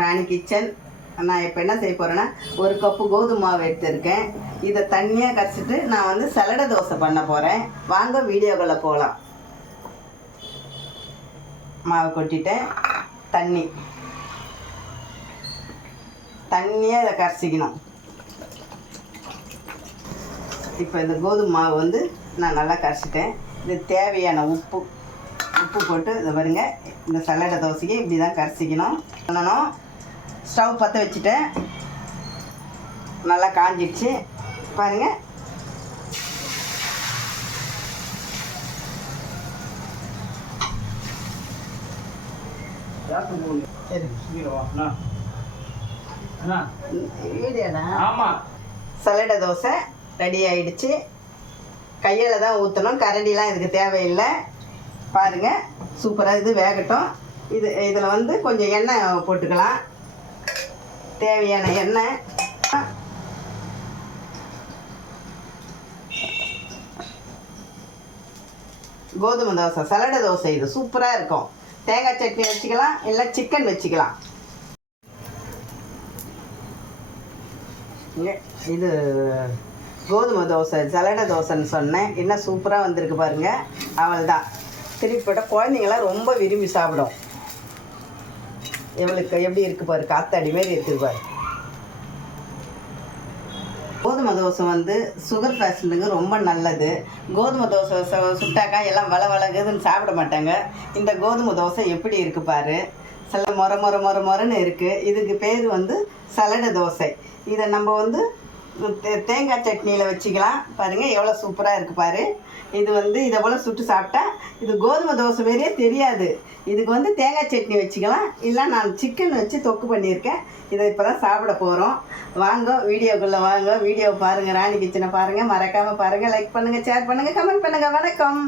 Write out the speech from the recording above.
ராணி kitchen. நான் இப்போ என்ன செய்ய போகிறேன்னா, ஒரு கப்பு கோதுமை மாவு எடுத்திருக்கேன். இதை தண்ணியாக கரைச்சிட்டு நான் வந்து சலடை தோசை பண்ண போகிறேன். வாங்க வீடியோக்குள்ளே போகலாம். மாவு கொட்டிட்டேன். தண்ணியாக இதை கரைச்சிக்கணும். இப்போ இந்த கோதுமை மாவு வந்து நான் நல்லா கரைச்சிட்டேன். இது தேவையான உப்பு போட்டு இதை பாருங்க, இந்த சலடை தோசைக்கு இப்படி தான் கரைச்சிக்கணும் பண்ணணும். ஸ்டவ் பற்ற வச்சுட்டேன். நல்லா காஞ்சிடுச்சு பாருங்க. சலடை தோசை ரெடி ஆயிடுச்சு. கையில் தான் ஊற்றணும், கரண்டிலாம் இதுக்கு தேவையில்லை. பாருங்கள், சூப்பராக இது வேகட்டும். இதில் வந்து கொஞ்சம் எண்ணெய் போட்டுக்கலாம். தேவையான எண்ணெய். கோதுமை தோசை, சலடை தோசை இது சூப்பராக இருக்கும். தேங்காய் சட்னி வச்சுக்கலாம், இல்லை சிக்கன் வச்சுக்கலாம். இது கோதுமை தோசை, சலடை தோசைன்னு சொன்னேன். என்ன சூப்பராக வந்திருக்கு பாருங்கள். அவள் தான் திருப்பி போட்டால் குழந்தைங்களாம் ரொம்ப விரும்பி சாப்பிடும். எவளுக்கு எப்படி இருக்குது பாரு, காத்தாடி மாரி இருக்குது பாரு. கோதுமை தோசை வந்து சுகர் பேஷண்ட்டுக்கு ரொம்ப நல்லது. கோதுமை தோசை சுட்டாக்கா எல்லாம் வளகுதுன்னு சாப்பிட மாட்டாங்க. இந்த கோதுமை தோசை எப்படி இருக்குது பாரு, சில மொரன்னு இருக்குது. இதுக்கு பேர் வந்து சலடை தோசை. இதை நம்ம வந்து தேங்காய் சட்னியில் வச்சுக்கலாம். பாருங்கள் எவ்வளோ சூப்பராக இருக்குது பாரு. இது வந்து இதை போல் சுட்டு சாப்பிட்டா இது கோதுமை தோசை மாரியே தெரியாது. இதுக்கு வந்து தேங்காய் சட்னி வச்சுக்கலாம், இல்லை நான் சிக்கன் வச்சு தொக்கு பண்ணியிருக்கேன். இதை இப்போ தான் சாப்பிட போகிறோம். வாங்க வீடியோக்குள்ளே வாங்க. வீடியோ பாருங்கள், ராணி கிச்சனை பாருங்கள். மறக்காமல் பாருங்கள். லைக் பண்ணுங்கள், ஷேர் பண்ணுங்கள், கமெண்ட் பண்ணுங்கள். வணக்கம்.